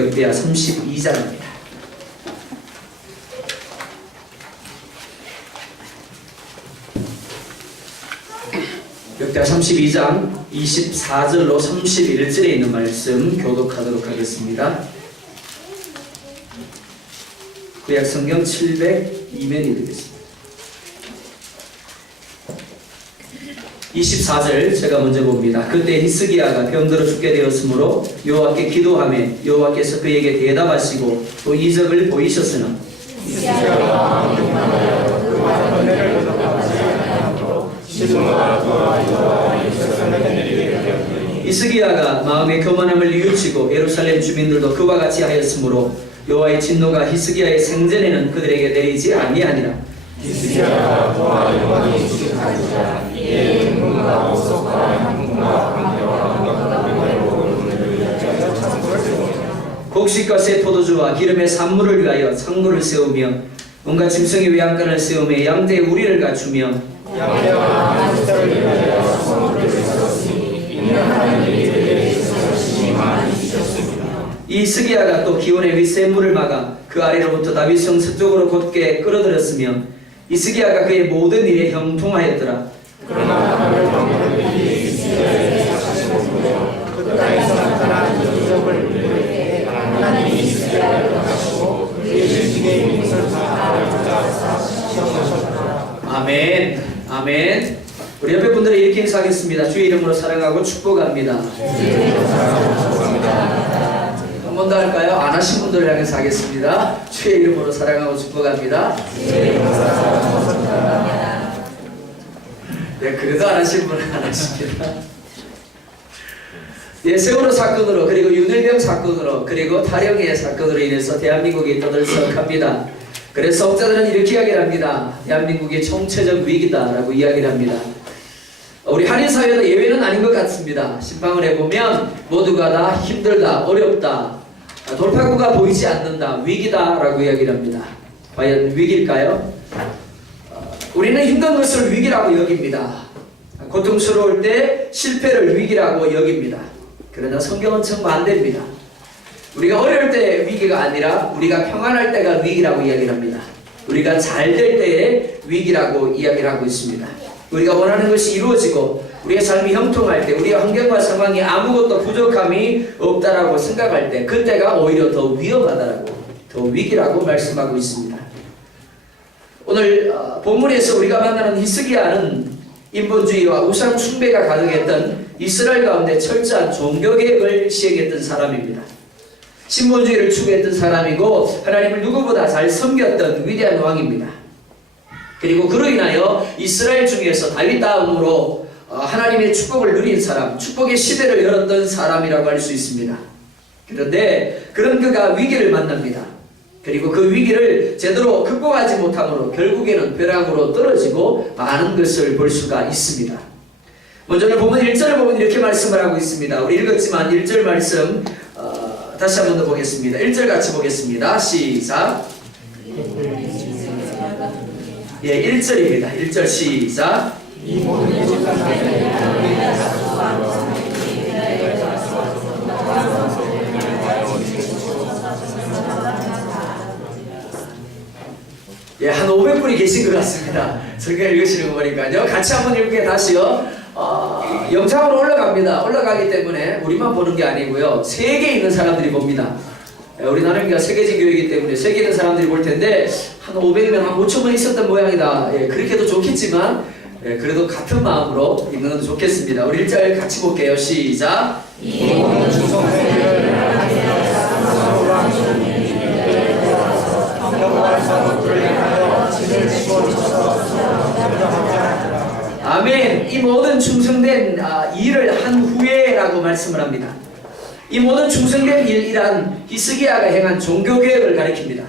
역대하 32장입니다. 역대하 32장 24절로 31절에 있는 말씀 교독하도록 하겠습니다. 구약 성경 702면이 되겠습니다. 24절 제가 먼저 봅니다. 그때 히스기야가 병들어 죽게 되었으므로 여호와께 기도하며 여호와께서 그에게 대답하시고 또 이적을 보이셨으나 히스기야가 그와 은혜를 거듭하지 않고 시므노가 그와 여호와의 일처를 내리게 되었더니 히스기야가 마음의 교만함을 뉘우치고 예루살렘 주민들도 그와 같이 하였으므로 여호와의 진노가 히스기야의 생전에는 그들에게 내리지 아니하니라. 히스기야가 그와 영광이 있으시니라. 이에 흥분과 오속과 향분과 황폐와 곡식과 새 포도주와 기름의 산물을 위하여 창고를 세우며 온갖 짐승의 외양간을 세우며 양대의 우리를 갖추며 양대와 안식자를 위하여 성물을 세웠으니 이는 하나님이 그들에게 있어서 신이 많이 주셨습니다. 이 히스기야가 또 기온의 윗샘물을 막아 그 아래로부터 다윗성 서쪽으로 곧게 끌어들였으며 히스기야가 그의 모든 일에 형통하였더라. 그러나 하늘 방문들이 히스기야에게 사시고 그 땅에서 나타난 이적을 보이되 하나님이 히스기야를 떠나시고 그의 일식에 있는 것을 다 붙잡아 시험하셨더라. 아멘. 아멘. 우리 옆에 분들은 이렇게 인사하겠습니다. 주의 이름으로 사랑하고 축복합니다. 주의 이름으로 사랑하고 축복합니다. 한 번 더 할까요? 안 하신 분들을 향해서 하겠습니다. 주의 이름으로 사랑하고 축복합니다. 주의 이름으로 사랑하고 축복합니다. 네, 그래도 안 하신 분은 안 하십니다. 예, 세월호 사건으로 그리고 윤일병 사건으로 그리고 타령의 사건으로 인해서 대한민국이 떠들썩합니다. 그래서 학자들은 이렇게 이야기를 합니다. 대한민국이 총체적 위기다라고 이야기를 합니다. 우리 한인사회도 예외는 아닌 것 같습니다. 신방을 해보면 모두가 다 힘들다, 어렵다, 돌파구가 보이지 않는다, 위기다라고 이야기를 합니다. 과연 위기일까요? 우리는 힘든 것을 위기라고 여깁니다. 고통스러울 때 실패를 위기라고 여깁니다. 그러나 성경은 정반대입니다. 우리가 어려울 때 위기가 아니라 우리가 평안할 때가 위기라고 이야기를 합니다. 우리가 잘 될 때의 위기라고 이야기를 하고 있습니다. 우리가 원하는 것이 이루어지고 우리의 삶이 형통할 때, 우리의 환경과 상황이 아무것도 부족함이 없다라고 생각할 때, 그때가 오히려 더 위험하다라고, 더 위기라고 말씀하고 있습니다. 오늘 본문에서 우리가 만나는 히스기야는 인본주의와 우상 숭배가 가득했던 이스라엘 가운데 철저한 종교개혁을 시행했던 사람입니다. 신본주의를 추구했던 사람이고 하나님을 누구보다 잘 섬겼던 위대한 왕입니다. 그리고 그로 인하여 이스라엘 중에서 다윗 다음으로 하나님의 축복을 누린 사람, 축복의 시대를 열었던 사람이라고 할 수 있습니다. 그런데 그런 그가 위기를 만납니다. 그리고 그 위기를 제대로 극복하지 못함으로 결국에는 벼랑으로 떨어지고 많은 것을 볼 수가 있습니다. 먼저 보면 1절을 보면 이렇게 말씀을 하고 있습니다. 우리 읽었지만 1절 말씀 다시 한 번 더 보겠습니다. 1절 같이 보겠습니다. 시작. 예, 1절입니다. 1절 시작. 예, 한 500분이 계신 것 같습니다. 성경 읽으시는 거 보니까요. 같이 한번 읽게 다시요. 영상으로 올라갑니다. 올라가기 때문에 우리만 보는 게 아니고요. 세계에 있는 사람들이 봅니다. 우리 나눔이가 세계적 교회이기 때문에 세계에 있는 사람들이 볼 텐데 한 500명, 한 5천명 있었던 모양이다. 예, 그렇게 해도 좋겠지만 그래도 같은 마음으로 읽는 것도 좋겠습니다. 우리 1절 같이 볼게요. 시작. 아멘. 이 모든 충성된 일을 한 후에라고 말씀을 합니다. 이 모든 충성된 일이란 히스기야가 행한 종교개혁을 가리킵니다.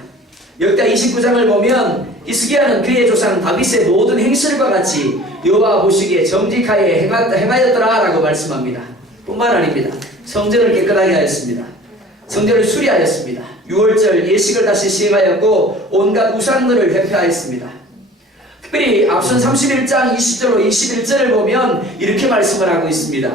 역대 29장을 보면 히스기야는 그의 조상 다윗의 모든 행실과 같이 여호와 보시기에 정직하게 행하였더라라고 말씀합니다. 뿐만 아닙니다. 성전을 깨끗하게 하였습니다. 성전을 수리하였습니다. 유월절 예식을 다시 시행하였고 온갖 우상들을 회폐하였습니다. 특별히 앞선 31장 20절로 21절을 보면 이렇게 말씀을 하고 있습니다.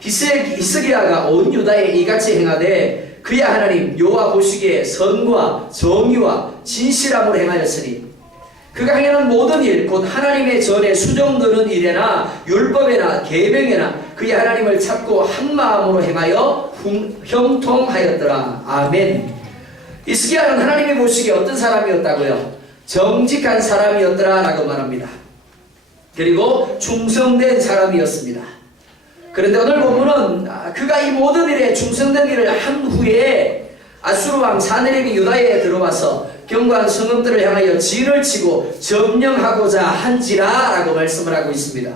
히스기야가 온 유다에 이같이 행하되 그의 하나님 여호와 보시기에 선과 정의와 진실함으로 행하였으니 그가 행하는 모든 일 곧 하나님의 전에 수정되는 일에나 율법에나 계명에나 그의 하나님을 찾고 한 마음으로 행하여 형통하였더라. 아멘. 히스기야는 하나님이 보시기에 어떤 사람이었다고요? 정직한 사람이었더라 라고 말합니다. 그리고 충성된 사람이었습니다. 그런데 오늘 본문은 그가 이 모든 일에 충성된 일을 한 후에 아수르 왕 사네립이 유다에 들어와서 견고한 성읍들을 향하여 진을 치고 점령하고자 한지라 라고 말씀을 하고 있습니다.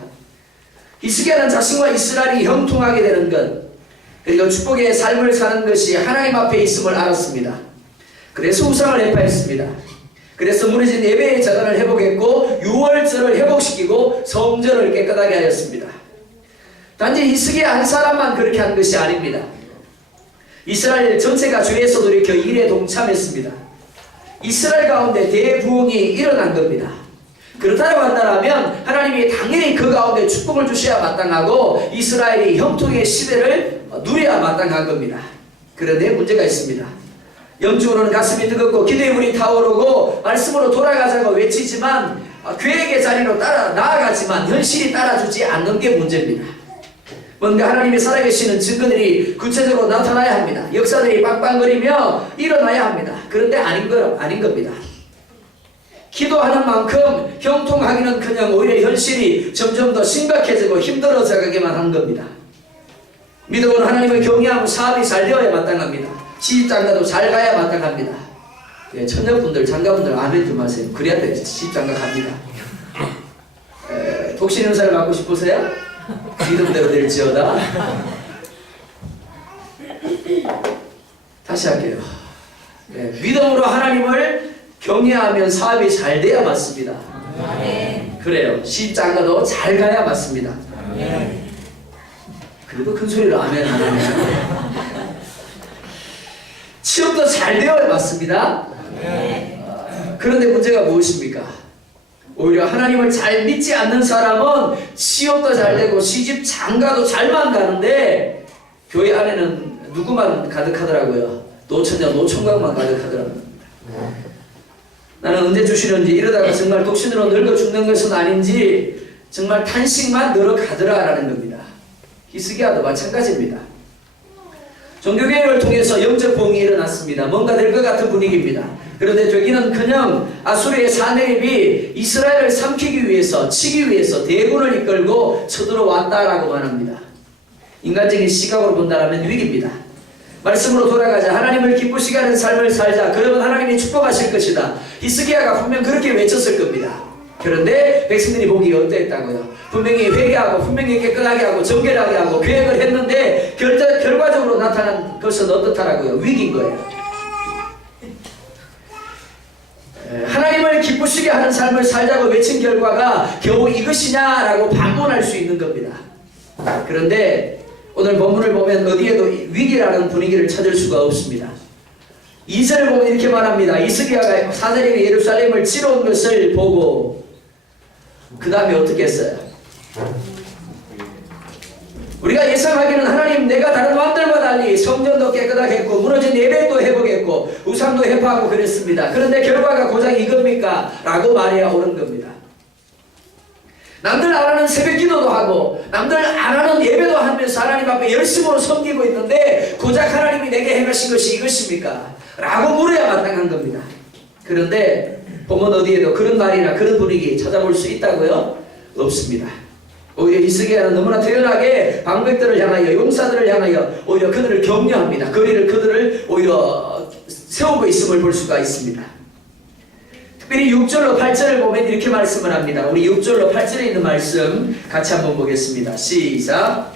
히스기야는 자신과 이스라엘이 형통하게 되는 것, 그리고 축복의 삶을 사는 것이 하나님 앞에 있음을 알았습니다. 그래서 우상을 해파했습니다. 그래서 무너진 예배의 자단을 회복했고 유월절을 회복시키고 성전을 깨끗하게 하였습니다. 단지 히스기야 한 사람만 그렇게 한 것이 아닙니다. 이스라엘 전체가 주에서 돌이켜 일에 동참했습니다. 이스라엘 가운데 대부흥이 일어난 겁니다. 그렇다고 한다면 하나님이 당연히 그 가운데 축복을 주셔야 마땅하고 이스라엘이 형통의 시대를 누려야 마땅한 겁니다. 그런데 문제가 있습니다. 영적으로는 가슴이 뜨겁고 기도의 불이 타오르고 말씀으로 돌아가자고 외치지만 계획의 자리로 따라 나아가지만 현실이 따라주지 않는 게 문제입니다. 뭔가 하나님이 살아계시는 증거들이 구체적으로 나타나야 합니다. 역사들이 빵빵거리며 일어나야 합니다. 그런데 아닌 겁니다. 기도하는 만큼 형통하기는커녕 오히려 현실이 점점 더 심각해지고 힘들어져 가기만 한 겁니다. 믿음은 하나님을 경외하고 사업이 잘 되어야 마땅합니다. 시집장가도 잘 가야 마땅합니다. 예, 처녀분들, 장가분들 아멘 좀 하세요. 그래야 돼. 시집장가 갑니다. 독신 은사를 받고 싶으세요? 믿음대로 될지어다. 다시 할게요. 예, 믿음으로 하나님을 경외하면 사업이 잘 돼야 맞습니다. 그래요. 시집장가도 잘 가야 맞습니다. 그래도 큰 소리로 아멘 하네요. 취업도 잘 되어야 맞습니다. 그런데 문제가 무엇입니까? 오히려 하나님을 잘 믿지 않는 사람은 취업도 잘 되고 시집 장가도 잘만 가는데 교회 안에는 누구만 가득하더라고요. 노처녀 노총각만 가득하더라고요. 나는 언제 주시는지 이러다가 정말 독신으로 늙어 죽는 것은 아닌지 정말 탄식만 늘어가더라라는 겁니다. 히스기야도 마찬가지입니다. 종교개혁을 통해서 영적 부흥이 일어났습니다. 뭔가 될 것 같은 분위기입니다. 그런데 되기는커녕 아수르의 사네립이 이스라엘을 삼키기 위해서 치기 위해서 대군을 이끌고 쳐들어왔다라고 말합니다. 인간적인 시각으로 본다면 위기입니다. 말씀으로 돌아가자. 하나님을 기쁘시게 하는 삶을 살자. 그러면 하나님이 축복하실 것이다. 히스기야가 분명 그렇게 외쳤을 겁니다. 그런데 백성들이 보기에 어땠다고요? 분명히 회개하고 분명히 깨끗하게 하고 정결하게 하고 계획을 했는데 결과적으로 나타난 것은 어떻다라고요? 위기인 거예요. 하나님을 기쁘시게 하는 삶을 살자고 외친 결과가 겨우 이것이냐라고 반문할 수 있는 겁니다. 그런데 오늘 본문을 보면 어디에도 위기라는 분위기를 찾을 수가 없습니다. 2절을 보면 이렇게 말합니다. 히스기야가 사네립이 예루살렘을 치러 온 것을 보고 그 다음에 어떻게 했어요? 우리가 예상하기는 하나님 내가 다른 왕들과 달리 성전도 깨끗하게 했고 무너진 예배도 회복했고 우상도 회파하고 그랬습니다. 그런데 결과가 고작 이겁니까? 라고 말해야 옳은 겁니다. 남들 안 하는 새벽기도도 하고 남들 안 하는 예배도 하면서 하나님 앞에 열심으로 섬기고 있는데 고작 하나님이 내게 행하신 것이 이것입니까? 라고 물어야 마땅한 겁니다. 그런데 보면 어디에도 그런 말이나 그런 분위기 찾아볼 수 있다고요? 없습니다. 오히려 히스기야는 너무나 태연하게 방백들을 향하여 용사들을 향하여 오히려 그들을 격려합니다. 그들을 오히려 세우고 있음을 볼 수가 있습니다. 특별히 6절로 8절을 보면 이렇게 말씀을 합니다. 우리 6절로 8절에 있는 말씀 같이 한번 보겠습니다. 시작.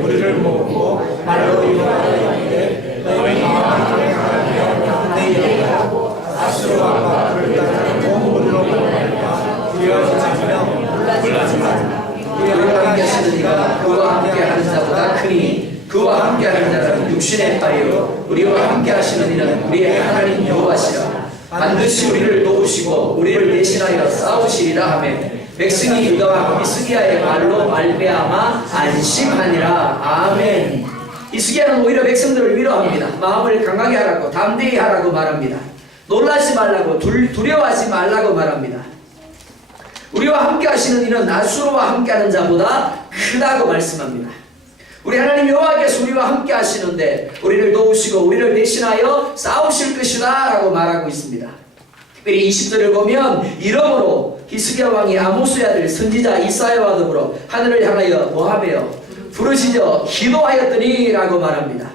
무리를 모으고 말로 이루어가는데 너희 마음을 내일하고 아수르 왕과 그를 따르는 온 무리로 말하니까 두려워지며 놀라지만 우리와 함께 하시는 이가 그와 함께 하는 자보다 크니 그와 함께 하는 자는 육신의 파이요 우리와 함께 하시는 이는 우리의 하나님 여호와시라. 반드시 우리를 도우시고 우리를 대신하여 싸우시리라 하매 백성이 유다와 히스기야의 말로 말미암아 안심하니라. 아멘. 히스기야는 오히려 백성들을 위로합니다. 마음을 강하게 하라고, 담대히 하라고 말합니다. 놀라지 말라고, 두려워하지 말라고 말합니다. 우리와 함께 하시는 이는 아수르와 함께하는 자보다 크다고 말씀합니다. 우리 하나님 여호와께서 우리와 함께 하시는데 우리를 도우시고 우리를 대신하여 싸우실 것이다 라고 말하고 있습니다. 특별히 20절을 보면 이러므로 히스기야 왕이 아모스의 아들 선지자 이사야와 더불어 하늘을 향하여 뭐하며 부르짖어 기도하였더니 라고 말합니다.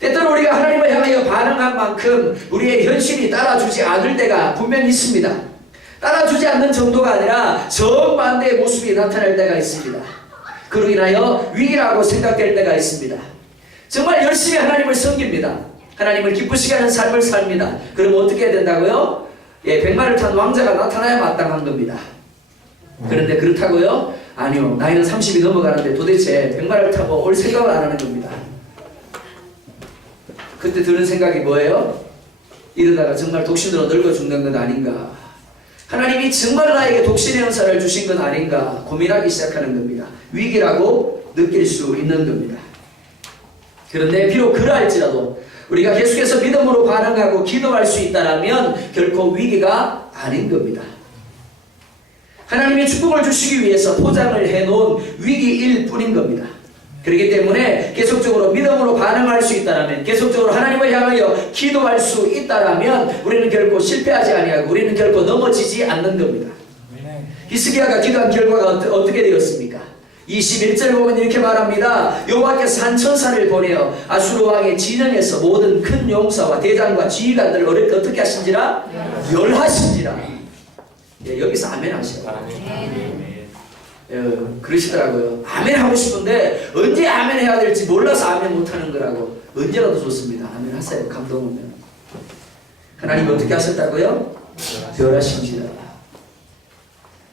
때때로 우리가 하나님을 향하여 반응한 만큼 우리의 현실이 따라주지 않을 때가 분명히 있습니다. 따라주지 않는 정도가 아니라 정반대의 모습이 나타날 때가 있습니다. 그로 인하여 위기라고 생각될 때가 있습니다. 정말 열심히 하나님을 섬깁니다. 하나님을 기쁘시게 하는 삶을 삽니다. 그럼 어떻게 해야 된다고요? 예, 백마를 탄 왕자가 나타나야 마땅한 겁니다. 그런데 그렇다고요? 아니요. 나이는 30이 넘어가는데 도대체 백마를 타고 올 생각을 안 하는 겁니다. 그때 드는 생각이 뭐예요? 이러다가 정말 독신으로 늙어 죽는 건 아닌가? 하나님이 정말 나에게 독신의 은사를 주신 건 아닌가 고민하기 시작하는 겁니다. 위기라고 느낄 수 있는 겁니다. 그런데 비록 그러할지라도 우리가 계속해서 믿음으로 반응하고 기도할 수 있다면 결코 위기가 아닌 겁니다. 하나님의 축복을 주시기 위해서 포장을 해놓은 위기일 뿐인 겁니다. 그렇기 때문에 계속적으로 믿음으로 반응할 수 있다면, 계속적으로 하나님을 향하여 기도할 수 있다면 우리는 결코 실패하지 아니하고 우리는 결코 넘어지지 않는 겁니다. 히스기야가 기도한 결과가 어떻게 되었습니까? 21절을 보면 이렇게 말합니다. 여호와께서 한 천사를 보내어 아수르 왕의 진영에서 모든 큰 용사와 대장과 지휘관들을 어떻게 하신지라? 멸하신지라. 예, 여기서 아멘 하셔요. 그러시더라고요. 아멘 하고 싶은데 언제 아멘 해야 될지 몰라서 아멘 못하는 거라고. 언제라도 좋습니다. 아멘 하세요. 감동 오면. 하나님이 어떻게 하셨다고요? 멸하신지라.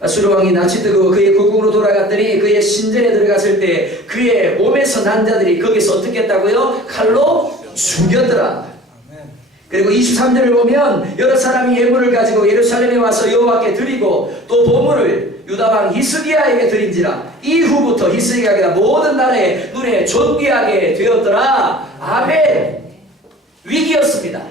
아수르 왕이 낯이 뜨고 그의 국궁으로 돌아갔더니 그의 신전에 들어갔을 때 그의 몸에서 난 자들이 거기서 어떻게 했다고요? 칼로 죽였더라. 그리고 23절을 보면 여러 사람이 예물을 가지고 예루살렘에 와서 여호와께 드리고 또 보물을 유다왕 히스기야에게 드린지라. 이후부터 히스기야가 모든 나라의 눈에 존귀하게 되었더라. 아멘. 위기였습니다.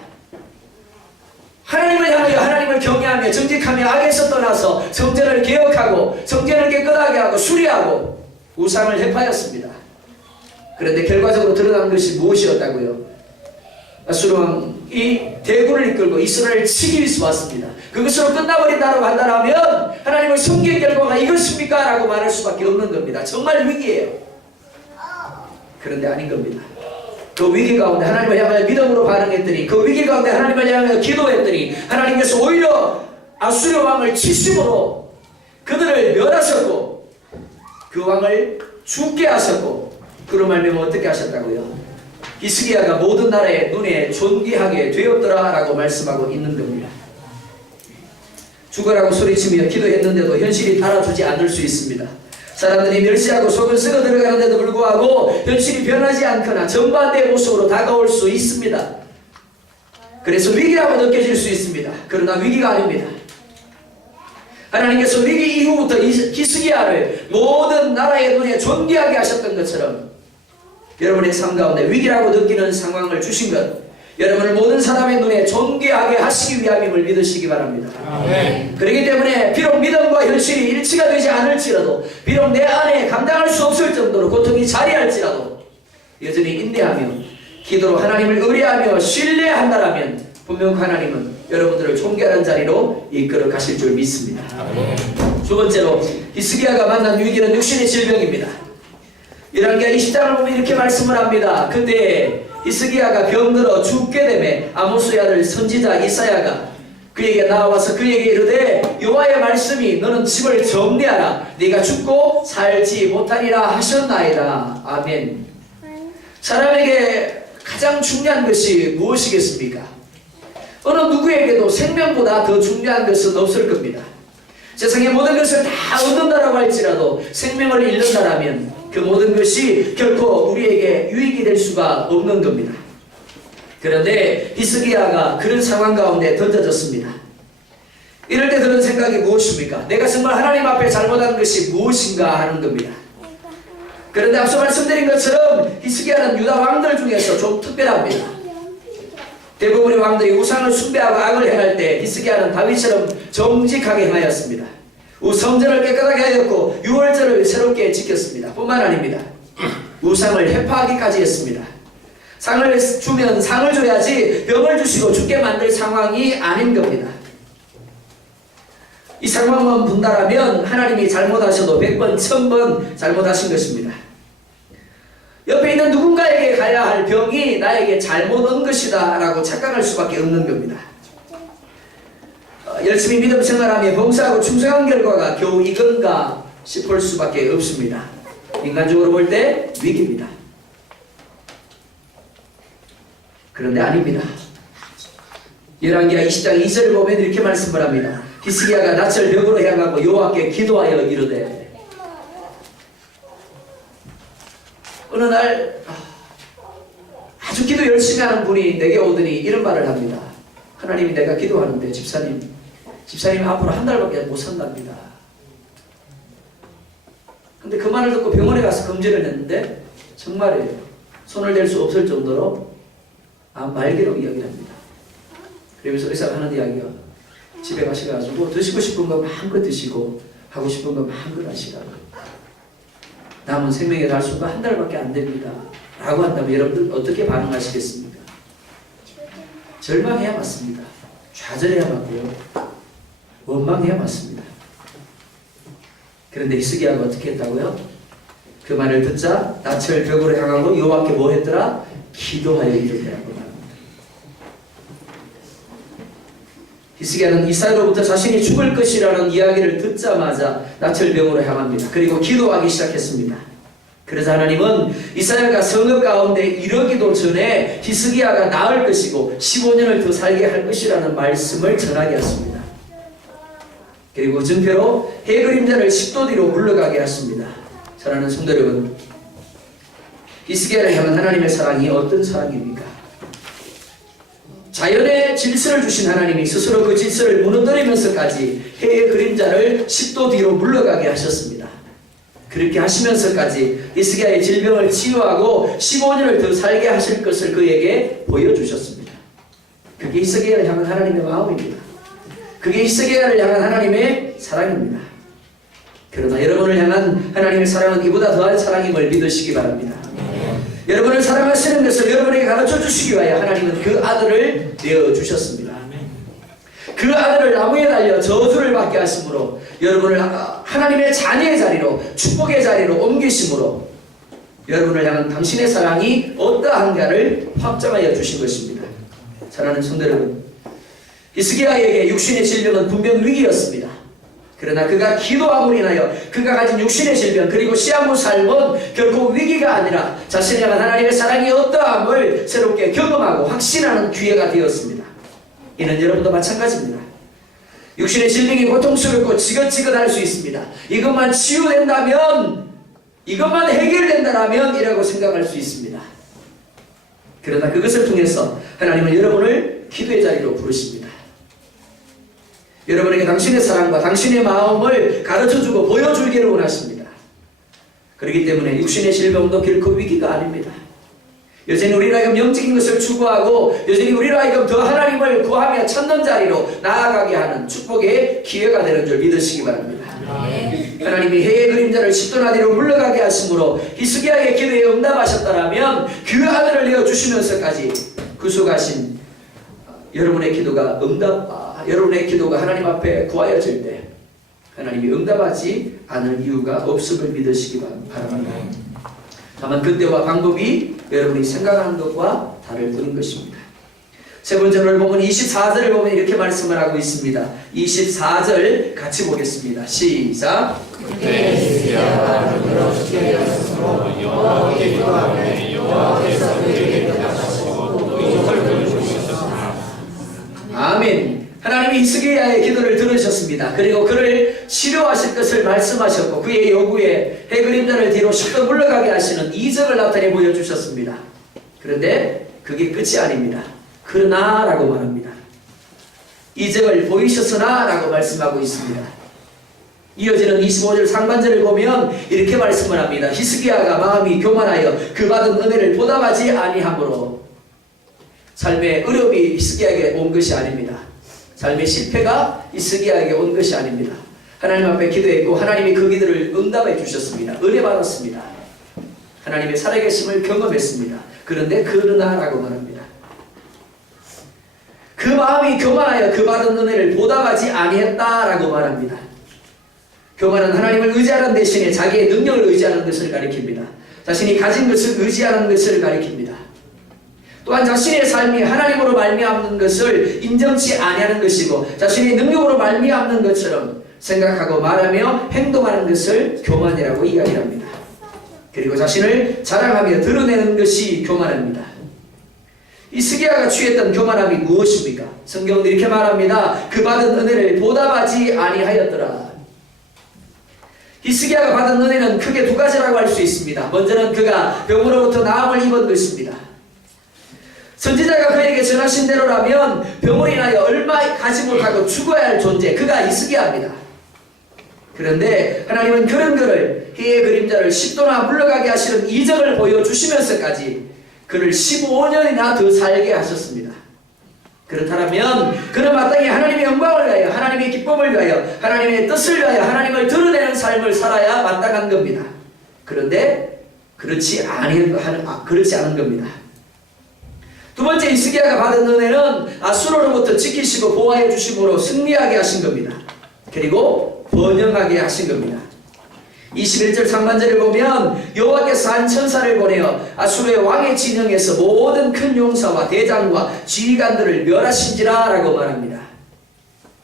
하나님을 향하여 하나님을 경외하며 정직하며 악에서 떠나서 성전을 개혁하고 성전을 깨끗하게 하고 수리하고 우상을 해파였습니다. 그런데 결과적으로 드러난 것이 무엇이었다고요? 아수르 왕이 대군을 이끌고 이스라엘을 치기 위해서 왔습니다. 그것으로 끝나버린다고 한다면 하나님을 섬기는 결과가 이것입니까? 라고 말할 수밖에 없는 겁니다. 정말 위기예요. 그런데 아닌 겁니다. 그 위기 가운데 하나님을 향하여 믿음으로 반응했더니, 그 위기 가운데 하나님을 향하여 기도했더니 하나님께서 오히려 아수르 왕을 치심으로 그들을 멸하셨고 그 왕을 죽게 하셨고, 그로 말미암아 어떻게 하셨다고요? 히스기야가 모든 나라의 눈에 존귀하게 되었더라 라고 말씀하고 있는 겁니다. 죽어라고 소리치며 기도했는데도 현실이 따라주지 않을 수 있습니다. 사람들이 멸시하고 속을 썩어 들어가는데도 불구하고 현실이 변하지 않거나 정반대의 모습으로 다가올 수 있습니다. 그래서 위기라고 느껴질 수 있습니다. 그러나 위기가 아닙니다. 하나님께서 위기 이후부터 히스기야를 모든 나라의 눈에 존귀하게 하셨던 것처럼 여러분의 삶 가운데 위기라고 느끼는 상황을 주신 것, 여러분을 모든 사람의 눈에 존귀하게 하시기 위함임을 믿으시기 바랍니다. 아멘. 그렇기 때문에 비록 믿음과 현실이 일치가 되지 않을지라도, 비록 내 안에 감당할 수 없을 정도로 고통이 자리할지라도 여전히 인내하며 기도로 하나님을 의뢰하며 신뢰한다라면 분명 하나님은 여러분들을 존귀하는 자리로 이끌어 가실 줄 믿습니다. 아멘. 두 번째로 히스기야가 만난 위기는 육신의 질병입니다. 열왕기하 20장을 보면 이렇게 말씀을 합니다. 그때 히스기야가 병들어 죽게 되매 아모스의 아들 선지자 이사야가 그에게 나와서 그에게 이르되 여호와의 말씀이 너는 집을 정리하라 네가 죽고 살지 못하리라 하셨나이다. 아멘. 사람에게 가장 중요한 것이 무엇이겠습니까? 어느 누구에게도 생명보다 더 중요한 것은 없을 겁니다. 세상의 모든 것을 다 얻는다라고 할지라도 생명을 잃는다라면 그 모든 것이 결코 우리에게 유익이 될 수가 없는 겁니다. 그런데 히스기야가 그런 상황 가운데 던져졌습니다. 이럴 때 드는 생각이 무엇입니까? 내가 정말 하나님 앞에 잘못한 것이 무엇인가 하는 겁니다. 그런데 앞서 말씀드린 것처럼 히스기야는 유다 왕들 중에서 좀 특별합니다. 대부분의 왕들이 우상을 숭배하고 악을 행할 때 히스기야는 다윗처럼 정직하게 행하였습니다. 성전을 깨끗하게 하였고 유월절을 새롭게 지켰습니다. 뿐만 아닙니다. 우상을 해파하기까지 했습니다. 상을 주면 상을 줘야지 병을 주시고 죽게 만들 상황이 아닌 겁니다. 이 상황만 분다라면 하나님이 잘못하셔도 100번, 1000번 잘못하신 것입니다. 옆에 있는 누군가에게 가야 할 병이 나에게 잘못 온 것이다 라고 착각할 수밖에 없는 겁니다. 열심히 믿음 생활하며 봉사하고 충성한 결과가 겨우 이건가 싶을 수밖에 없습니다. 인간적으로 볼 때 위기입니다. 그런데 아닙니다. 열왕기하 20장 2절을 보면 이렇게 말씀을 합니다. 히스기야가 낯을 벽으로 향하고 여호와께 기도하여 이르되, 어느 날 아주 기도 열심히 하는 분이 내게 오더니 이런 말을 합니다. 하나님이 내가 기도하는데 집사님 앞으로 한 달밖에 못 산답니다. 근데 그 말을 듣고 병원에 가서 검진을 했는데 정말이에요. 손을 댈 수 없을 정도로 말기로 이야기를 합니다. 그러면서 의사가 하는 이야기가, 집에 가셔가지고 드시고 싶은 거 마음껏 드시고 하고 싶은 거 마음껏 하시라고. 남은 생명의 달수가 한 달밖에 안 됩니다 라고 한다면 여러분들 어떻게 반응하시겠습니까? 절망해야 맞습니다. 좌절해야 맞고요. 원망해야 맞습니다. 그런데 히스기야가 어떻게 했다고요? 그 말을 듣자 낯을 벽으로 향하고 여호와께 뭐 했더라? 기도하여 이르되라고 말합니다. 히스기야는 이사야로부터 자신이 죽을 것이라는 이야기를 듣자마자 낯을 벽으로 향합니다. 그리고 기도하기 시작했습니다. 그래서 하나님은 이사야가 성읍 가운데 이르기도 전에 히스기야가 나을 것이고 15년을 더 살게 할 것이라는 말씀을 전하게 하십니다. 그리고 증표로 해 그림자를 10도 뒤로 물러가게 하십니다. 사랑하는 성도 여러분, 히스기야를 향한 하나님의 사랑이 어떤 사랑입니까? 자연의 질서를 주신 하나님이 스스로 그 질서를 무너뜨리면서까지 해의 그림자를 10도 뒤로 물러가게 하셨습니다. 그렇게 하시면서까지 히스기야의 질병을 치유하고 15년을 더 살게 하실 것을 그에게 보여주셨습니다. 그게 히스기야를 향한 하나님의 마음입니다. 그게 히스기야를 향한 하나님의 사랑입니다. 그러나 여러분을 향한 하나님의 사랑은 이보다 더한 사랑임을 믿으시기 바랍니다. 여러분을 사랑하시는 것을 여러분에게 가르쳐 주시기 위하여 하나님은 그 아들을 내어주셨습니다. 그 아들을 나무에 달려 저주를 받게 하심으로 여러분을 하나님의 자녀의 자리로, 축복의 자리로 옮기심으로 여러분을 향한 당신의 사랑이 어떠한가를 확정하여 주신 것입니다. 사랑하는 성도 여러분, 히스기야에게 육신의 질병은 분명 위기였습니다. 그러나 그가 기도함으로 인하여 그가 가진 육신의 질병 그리고 시한부 삶은 결코 위기가 아니라 자신을 향한 하나님의 사랑이 어떠함을 새롭게 경험하고 확신하는 기회가 되었습니다. 이는 여러분도 마찬가지입니다. 육신의 질병이 고통스럽고 지긋지긋할 수 있습니다. 이것만 치유된다면, 이것만 해결된다면 이라고 생각할 수 있습니다. 그러나 그것을 통해서 하나님은 여러분을 기도의 자리로 부르십니다. 여러분에게 당신의 사랑과 당신의 마음을 가르쳐주고 보여주기를 원하십니다. 그렇기 때문에 육신의 질병도 결코 위기가 아닙니다. 여전히 우리로 하여금 영적인 것을 추구하고 여전히 우리로 하여금 더 하나님을 구하며 찾는 자리로 나아가게 하는 축복의 기회가 되는 줄 믿으시기 바랍니다. 하나님이 해의 그림자를 10도 뒤로 물러가게 하심으로 히스기야의 기도에 응답하셨다면 그 아들을 내어주시면서까지 구속하신 여러분의 기도가 여러분의 기도가 하나님 앞에 구하여질 때 하나님이 응답하지 않을 이유가 없음을 믿으시기 바랍니다. 다만 그때와 방법이 여러분이 생각하는 것과 다를 뿐인 것입니다. 세 번째를 보면 24절을 보면 이렇게 말씀을 하고 있습니다. 24절 같이 보겠습니다. 시작. 그때 히스기야가 눈으로 죽게 되었으므로 여호와께 기도하매 여호와께서 그에게 대답하시고 또 이적을 보여주셨습니다. 아멘. 하나님이 히스기야의 기도를 들으셨습니다. 그리고 그를 치료하실 것을 말씀하셨고 그의 요구에 해그림자를 뒤로 10도 물러가게 하시는 이적을 나타내 보여주셨습니다. 그런데 그게 끝이 아닙니다. 그러나 라고 말합니다. 이적을 보이셨으나 라고 말씀하고 있습니다. 이어지는 25절 상반절을 보면 이렇게 말씀을 합니다. 히스기야가 마음이 교만하여 그 받은 은혜를 보답하지 아니하므로. 삶의 어려움이 히스기야에게 온 것이 아닙니다. 삶의 실패가 히스기야에게 온 것이 아닙니다. 하나님 앞에 기도했고 하나님이 그 기도를 응답해 주셨습니다. 은혜 받았습니다. 하나님의 살아계심을 경험했습니다. 그런데 그러나라고 말합니다. 그 마음이 교만하여 그 받은 은혜를 보답하지 아니했다라고 말합니다. 교만은 하나님을 의지하는 대신에 자기의 능력을 의지하는 것을 가리킵니다. 자신이 가진 것을 의지하는 것을 가리킵니다. 또한 자신의 삶이 하나님으로 말미암는 것을 인정치 아니하는 것이고 자신의 능력으로 말미암는 것처럼 생각하고 말하며 행동하는 것을 교만이라고 이야기합니다. 그리고 자신을 자랑하며 드러내는 것이 교만입니다. 히스기야가 취했던 교만함이 무엇입니까? 성경은 이렇게 말합니다. 그 받은 은혜를 보답하지 아니하였더라. 히스기야가 받은 은혜는 크게 두 가지라고 할 수 있습니다. 먼저는 그가 병으로부터 나음을 입은 것입니다. 선지자가 그에게 전하신 대로라면 병으로 인하여 얼마 가지 못하고 죽어야 할 존재, 그가 히스기야입니다. 그런데 하나님은 그런 그를 해의 그림자를 10도나 물러가게 하시는 이적을 보여주시면서까지 그를 15년이나 더 살게 하셨습니다. 그렇다면 그는 마땅히 하나님의 영광을 위하여 하나님의 기쁨을 위하여 하나님의 뜻을 위하여 하나님을 드러내는 삶을 살아야 마땅한 겁니다. 그런데 그렇지 않은 겁니다. 두 번째 히스기야가 받은 은혜는 아수르로부터 지키시고 보호해 주심으로 승리하게 하신 겁니다. 그리고 번영하게 하신 겁니다. 21절 상반절을 보면 여호와께서 한 천사를 보내어 아수르의 왕의 진영에서 모든 큰 용사와 대장과 지휘관들을 멸하신지라 라고 말합니다.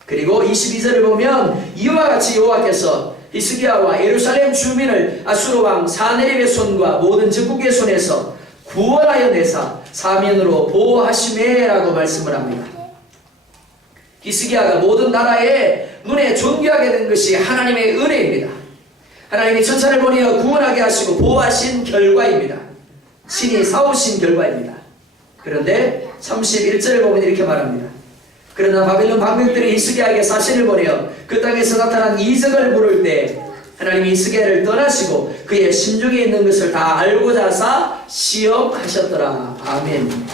그리고 22절을 보면 이와 같이 여호와께서 히스기야와 예루살렘 주민을 아수르 왕 사네립의 손과 모든 적국의 손에서 구원하여 내사 사면으로 보호하시매 라고 말씀을 합니다. 히스기야가 모든 나라의 눈에 존귀하게 된 것이 하나님의 은혜입니다. 하나님이 천사를 보내어 구원하게 하시고 보호하신 결과입니다. 신이 싸우신 결과입니다. 그런데 31절을 보면 이렇게 말합니다. 그러나 바벨론 방백들이 히스기야에게 사신을 보내어 그 땅에서 나타난 이적을 물을 때 하나님이 히스기야를 떠나시고 그의 심중에 있는 것을 다 알고자 하사 시험하셨더라. 아멘.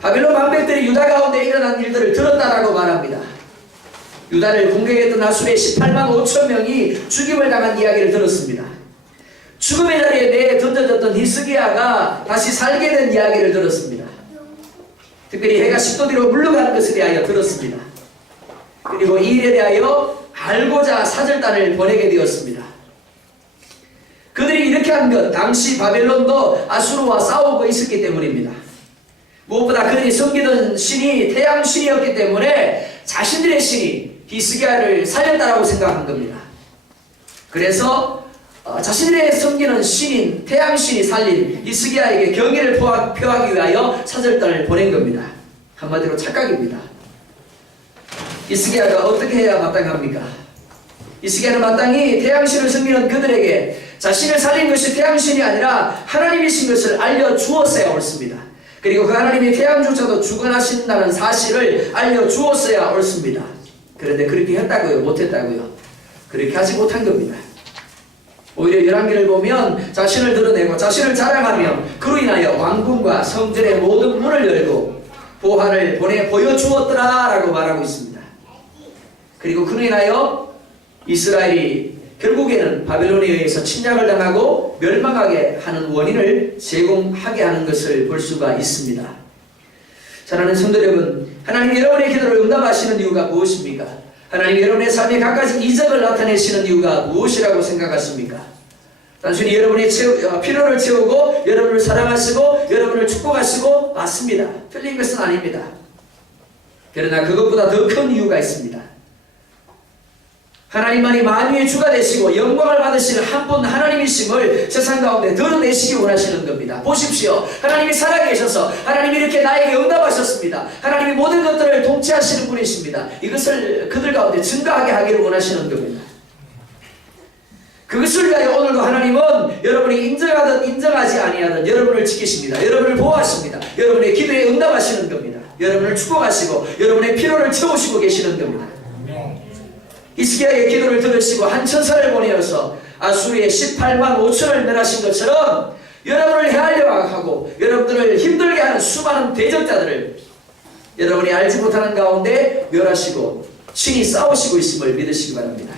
바벨론 방백들이 유다 가운데 일어난 일들을 들었다라고 말합니다. 유다를 공격했던 아수르의 18만 5천 명이 죽임을 당한 이야기를 들었습니다. 죽음의 자리에 내에 던져졌던 히스기야가 다시 살게 된 이야기를 들었습니다. 특별히 해가 10도 뒤로 물러가는 것에 대하여 들었습니다. 그리고 이 일에 대하여 알고자 사절단을 보내게 되었습니다. 그들이 이렇게 한 것, 당시 바벨론도 아수르와 싸우고 있었기 때문입니다. 무엇보다 그들이 섬기던 신이 태양신이었기 때문에 자신들의 신이 히스기야를 살렸다라고 생각한 겁니다. 그래서 자신들의 섬기는 신인 태양신이 살린 히스기야에게 경의를 표하기 위하여 사절단을 보낸 겁니다. 한마디로 착각입니다. 히스기야가 어떻게 해야 마땅합니까? 히스기야는 마땅히 태양신을 섬기는 그들에게 자신을 살린 것이 태양신이 아니라 하나님이신 것을 알려주었어야 옳습니다. 그리고 그 하나님이 태양조차도 주관하신다는 사실을 알려주었어야 옳습니다. 그런데 그렇게 했다고요? 못했다고요? 그렇게 하지 못한 겁니다. 오히려 열왕기를 보면 자신을 드러내고 자신을 자랑하며 그로 인하여 왕궁과 성전의 모든 문을 열고 보화를 보내 보여주었더라 라고 말하고 있습니다. 그리고 그로 인하여 이스라엘이 결국에는 바벨론에 의해서 침략을 당하고 멸망하게 하는 원인을 제공하게 하는 것을 볼 수가 있습니다. 사랑하는 성도 여러분, 하나님 여러분의 기도를 응답하시는 이유가 무엇입니까? 하나님 여러분의 삶에 갖가지 이적을 나타내시는 이유가 무엇이라고 생각하십니까? 단순히 여러분의 필요를 채우고 여러분을 사랑하시고 여러분을 축복하시고 맞습니다. 틀린 것은 아닙니다. 그러나 그것보다 더 큰 이유가 있습니다. 하나님만이 만유의 주가 되시고 영광을 받으시는 한 분 하나님이심을 세상 가운데 드러내시기 원하시는 겁니다. 보십시오. 하나님이 살아계셔서 하나님이 이렇게 나에게 응답하셨습니다. 하나님이 모든 것들을 통치하시는 분이십니다. 이것을 그들 가운데 증가하게 하기를 원하시는 겁니다. 그것을 위하여 오늘도 하나님은 여러분이 인정하든 인정하지 아니하든 여러분을 지키십니다. 여러분을 보호하십니다. 여러분의 기도에 응답하시는 겁니다. 여러분을 축복하시고 여러분의 필요를 채우시고 계시는 겁니다. 히스기야의 기도를 들으시고 한 천사를 보내어서 아수리의 18만 5천을 멸하신 것처럼 여러분을 헤아려 하고 여러분들을 힘들게 하는 수많은 대적자들을 여러분이 알지 못하는 가운데 멸하시고 친히 싸우시고 있음을 믿으시기 바랍니다.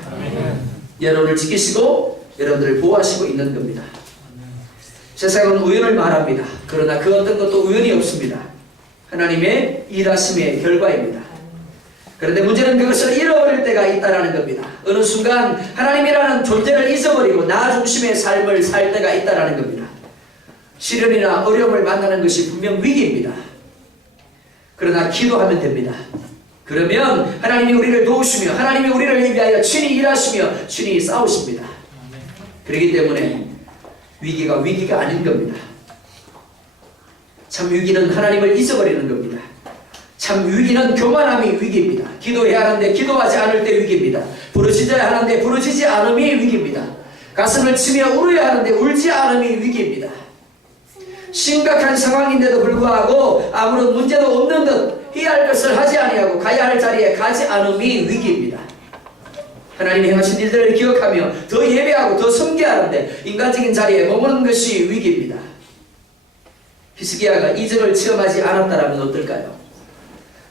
여러분을 지키시고 여러분들을 보호하시고 있는 겁니다. 세상은 우연을 말합니다. 그러나 그 어떤 것도 우연이 없습니다. 하나님의 일하심의 결과입니다. 그런데 문제는 그것을 잃어버릴 때가 있다는 겁니다. 어느 순간 하나님이라는 존재를 잊어버리고 나 중심의 삶을 살 때가 있다는 겁니다. 시련이나 어려움을 만나는 것이 분명 위기입니다. 그러나 기도하면 됩니다. 그러면 하나님이 우리를 도우시며 하나님이 우리를 위하여 친히 일하시며 친히 싸우십니다. 그렇기 때문에 위기가 아닌 겁니다. 참 위기는 하나님을 잊어버리는 겁니다. 참 위기는 교만함이 위기입니다. 기도해야 하는데 기도하지 않을 때 위기입니다. 부르짖어야 하는데 부르짖지 않음이 위기입니다. 가슴을 치며 울어야 하는데 울지 않음이 위기입니다. 심각한 상황인데도 불구하고 아무런 문제도 없는 듯 해야 할 것을 하지 아니하고 가야 할 자리에 가지 않음이 위기입니다. 하나님이 행하신 일들을 기억하며 더 예배하고 더 섬기하는데 인간적인 자리에 머무는 것이 위기입니다. 히스기야가 이적을 체험하지 않았다면 어떨까요?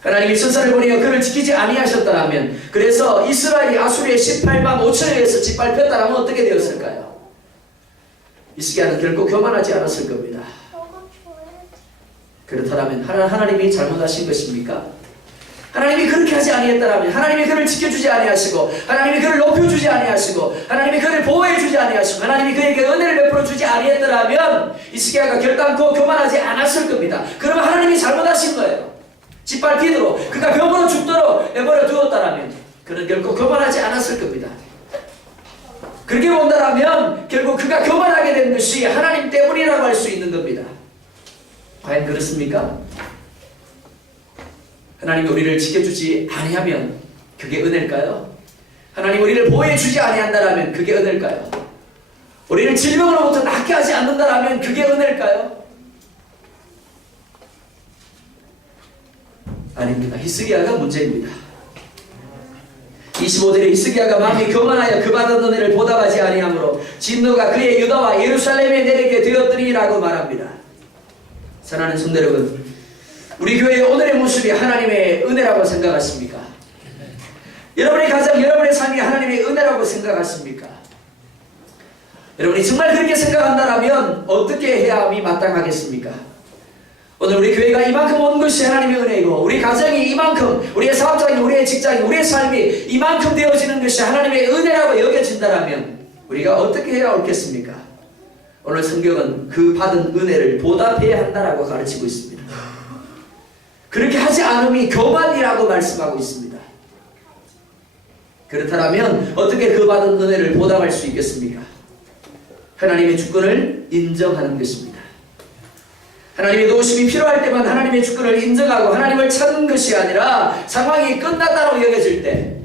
하나님이 천사를 보내어 그를 지키지 아니하셨다면, 그래서 이스라엘이 아수리의 18만 5천에 의해서 짓밟혔다면 어떻게 되었을까요? 히스기야는 결코 교만하지 않았을 겁니다. 그렇다면 하나님이 잘못하신 것입니까? 하나님이 그렇게 하지 아니했다면, 하나님이 그를 지켜주지 아니하시고, 하나님이 그를 높여주지 아니하시고, 하나님이 그를 보호해주지 아니하시고, 하나님이 그에게 은혜를 베풀어주지 아니했더라면 히스기야가 결단코 교만하지 않았을 겁니다. 그러면 하나님이 잘못하신 거예요. 짓밟히도록, 그가 병으로 죽도록 내버려 두었다라면 그는 결코 교만하지 않았을 겁니다. 그렇게 본다라면 결국 그가 교만하게 된 것이 하나님 때문이라고 할 수 있는 겁니다. 과연 그렇습니까? 하나님이 우리를 지켜주지 아니하면 그게 은혜일까요? 하나님 우리를 보호해주지 아니한다라면 그게 은혜일까요? 우리를 질병으로부터 낫게 하지 않는다라면 그게 은혜일까요? 아닙니다. 히스기야가 문제입니다. 25절에 히스기야가 마음이 교만하여 그 받은 은혜를 보답하지 아니하므로 진노가 그의 유다와 예루살렘에 내리게 되었더니라고 말합니다. 사랑하는 성도 여러분, 우리 교회의 오늘의 모습이 하나님의 은혜라고 생각하십니까? 여러분의 가정, 여러분의 삶이 하나님의 은혜라고 생각하십니까? 여러분이 정말 그렇게 생각한다면 어떻게 해야함이 마땅하겠습니까? 오늘 우리 교회가 이만큼 온 것이 하나님의 은혜이고, 우리 가정이 이만큼, 우리의 사업장이, 우리의 직장이, 우리의 삶이 이만큼 되어지는 것이 하나님의 은혜라고 여겨진다면 우리가 어떻게 해야 옳겠습니까? 오늘 성경은 그 받은 은혜를 보답해야 한다라고 가르치고 있습니다. 그렇게 하지 않음이 교만이라고 말씀하고 있습니다. 그렇다면 어떻게 그 받은 은혜를 보답할 수 있겠습니까? 하나님의 주권을 인정하는 것입니다. 하나님의 도우심이 필요할 때만 하나님의 주권을 인정하고 하나님을 찾는 것이 아니라 상황이 끝났다고 여겨질 때,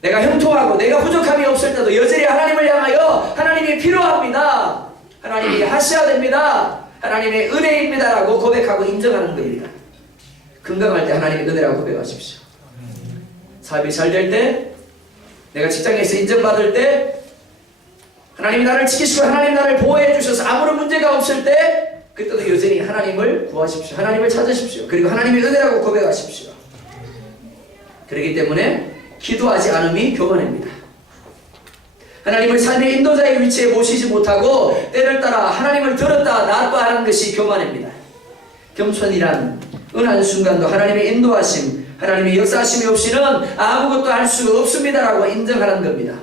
내가 형통하고 내가 부족함이 없을 때도 여전히 하나님을 향하여 하나님이 필요합니다, 하나님이 하셔야 됩니다, 하나님의 은혜입니다 라고 고백하고 인정하는 겁니다. 건강할 때 하나님의 은혜라고 고백하십시오. 사업이 잘 될 때, 내가 직장에서 인정받을 때, 하나님이 나를 지키시고 하나님 나를 보호해 주셔서 아무런 문제가 없을 때 그때도 여전히 하나님을 구하십시오. 하나님을 찾으십시오. 그리고 하나님의 은혜라고 고백하십시오. 그렇기 때문에 기도하지 않음이 교만입니다. 하나님을 삶의 인도자의 위치에 모시지 못하고 때를 따라 하나님을 들었다 놨다 하는 것이 교만입니다. 겸손이란 어느 한순간도 하나님의 인도하심, 하나님의 역사하심이 없이는 아무것도 할 수 없습니다라고 인정하는 겁니다.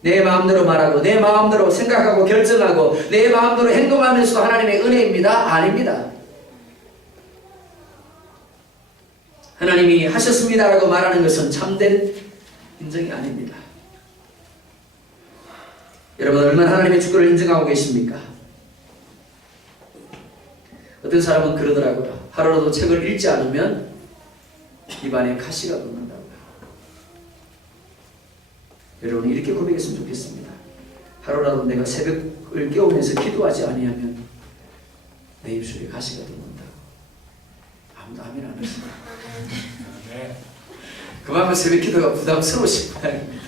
내 마음대로 말하고 내 마음대로 생각하고 결정하고 내 마음대로 행동하면서도 하나님의 은혜입니다? 아닙니다. 하나님이 하셨습니다라고 말하는 것은 참된 인정이 아닙니다. 여러분 얼마나 하나님의 주권을 인정하고 계십니까? 어떤 사람은 그러더라고요. 하루라도 책을 읽지 않으면 입안에 가시가 돋는다고요. 여러분 이렇게 고백했으면 좋겠습니다. 하루라도 내가 새벽을 깨우면서 기도하지 아니하면 내 입술에 가시가 돋는다고. 아무도 아멘 안 하시네. 그만큼 새벽 기도가 부담스러우신 모양입니다.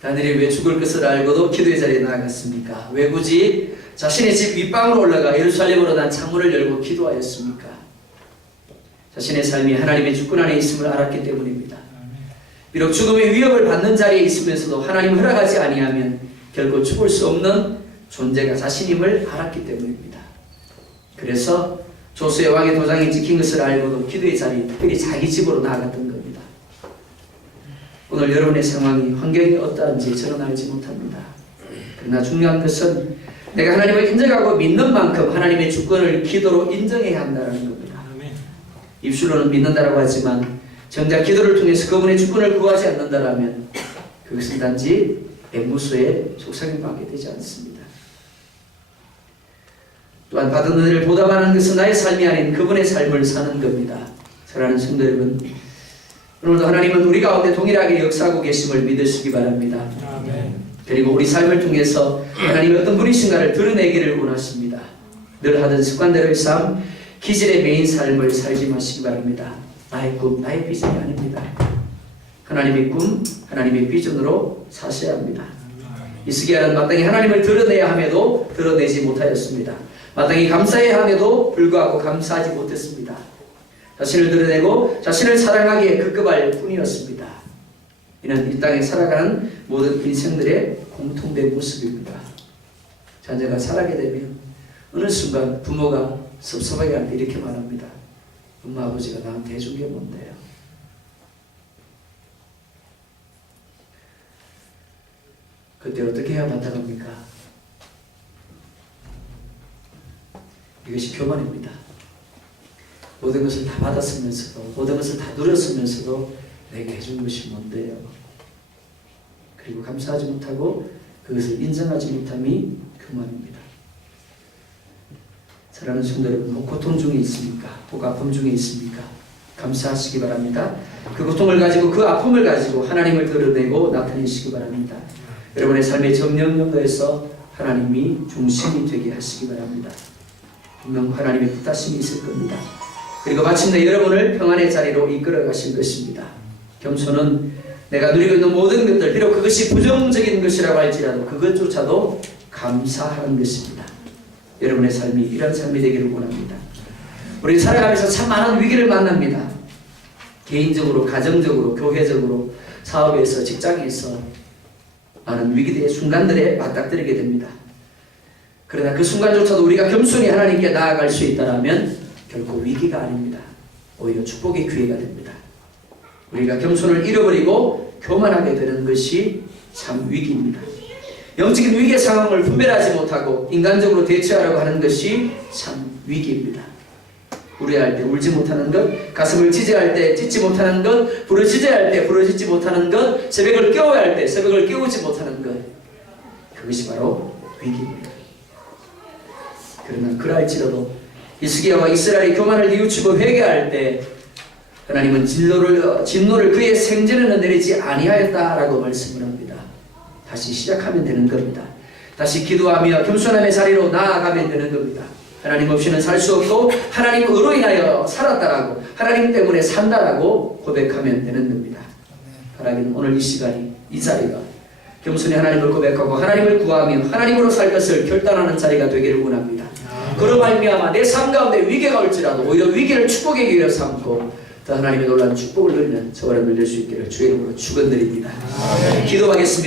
다니엘이 왜 죽을 것을 알고도 기도의 자리에 나아갔습니까? 왜 굳이 자신의 집 윗방으로 올라가 예루살렘으로 난 창문을 열고 기도하였습니까? 자신의 삶이 하나님의 주권 안에 있음을 알았기 때문입니다. 비록 죽음의 위협을 받는 자리에 있으면서도 하나님 허락하지 아니하면 결코 죽을 수 없는 존재가 자신임을 알았기 때문입니다. 그래서 조수의 왕의 도장이 찍힌 것을 알고도 기도의 자리, 특별히 자기 집으로 나아갔던 겁니다. 오늘 여러분의 상황이, 환경이 어떠한지 저는 알지 못합니다. 그러나 중요한 것은 내가 하나님을 인정하고 믿는 만큼 하나님의 주권을 기도로 인정해야 한다는 겁니다. 입술로는 믿는다라고 하지만 정작 기도를 통해서 그분의 주권을 구하지 않는다라면 그것은 단지 앵무새의 속삭임밖에 되지 않습니다. 또한 받은 은혜를 보답하는 것은 나의 삶이 아닌 그분의 삶을 사는 겁니다. 사랑하는 성도 여러분, 오늘도 하나님은 우리 가운데 동일하게 역사하고 계심을 믿으시기 바랍니다. 그리고 우리 삶을 통해서 하나님이 어떤 분이신가를 드러내기를 원하십니다. 늘 하던 습관대로의 삶, 기질의 메인 삶을 살지 마시기 바랍니다. 나의 꿈, 나의 비전이 아닙니다. 하나님의 꿈, 하나님의 비전으로 사셔야 합니다. 히스기야는 마땅히 하나님을 드러내야 함에도 드러내지 못하였습니다. 마땅히 감사해야 함에도 불구하고 감사하지 못했습니다. 자신을 드러내고 자신을 사랑하기에 급급할 뿐이었습니다. 이는 이 땅에 살아가는 모든 인생들의 공통된 모습입니다. 자녀가 살아가게 되면 어느 순간 부모가 섭섭하게 할 때 이렇게 말합니다. 엄마 아버지가 나한테 해준 게 뭔데요? 그때 어떻게 해야 마땅합니까? 이것이 교만입니다. 모든 것을 다 받았으면서도, 모든 것을 다 누렸으면서도 내게 해준 것이 뭔데요? 그리고 감사하지 못하고 그것을 인정하지 못함이 교만입니다. 사랑하는 성도 여러분, 혹 고통 중에 있습니까? 혹 아픔 중에 있습니까? 감사하시기 바랍니다. 그 고통을 가지고 그 아픔을 가지고 하나님을 드러내고 나타내시기 바랍니다. 여러분의 삶의 정령연도에서 하나님이 중심이 되게 하시기 바랍니다. 분명 하나님의 뜻하심이 있을 겁니다. 그리고 마침내 여러분을 평안의 자리로 이끌어 가실 것입니다. 겸손은 내가 누리고 있는 모든 것들, 비록 그것이 부정적인 것이라고 할지라도 그것조차도 감사하는 것입니다. 여러분의 삶이 이런 삶이 되기를 원합니다. 우리 살아가면서 참 많은 위기를 만납니다. 개인적으로, 가정적으로, 교회적으로, 사업에서, 직장에서 많은 위기의 순간들에 맞닥뜨리게 됩니다. 그러나 그 순간조차도 우리가 겸손히 하나님께 나아갈 수 있다면 결코 위기가 아닙니다. 오히려 축복의 기회가 됩니다. 우리가 겸손을 잃어버리고 교만하게 되는 것이 참 위기입니다. 영적인 위기의 상황을 분별하지 못하고 인간적으로 대처하려고 하는 것이 참 위기입니다. 우려할 때 울지 못하는 것, 가슴을 찢어할 때 찢지 못하는 것, 부르짖어야 할 때 부르짖지 못하는 것, 새벽을 깨워야 할 때 새벽을 깨우지 못하는 것, 그것이 바로 위기입니다. 그러나 그럴지라도 히스기야와 이스라엘이 교만을 뉘우치고 회개할 때 하나님은 진노를 그의 생전에는 내리지 아니하였다라고 말씀을 합니다. 다시 시작하면 되는 겁니다. 다시 기도하며 겸손함의 자리로 나아가면 되는 겁니다. 하나님 없이는 살 수 없고 하나님으로 인하여 살았다라고, 하나님 때문에 산다라고 고백하면 되는 겁니다. 하나님, 오늘 이 시간이, 이 자리가 겸손히 하나님을 고백하고 하나님을 구하며 하나님으로 살 것을 결단하는 자리가 되기를 원합니다. 그로 말미암아 내 삶 가운데 위기가 올지라도 오히려 위기를 축복의 기회로 삼고 더 하나님의 놀라운 축복을 누리는 저와 여러분들 될 수 있기를 주의 이름으로 축원드립니다. 기도하겠습니다.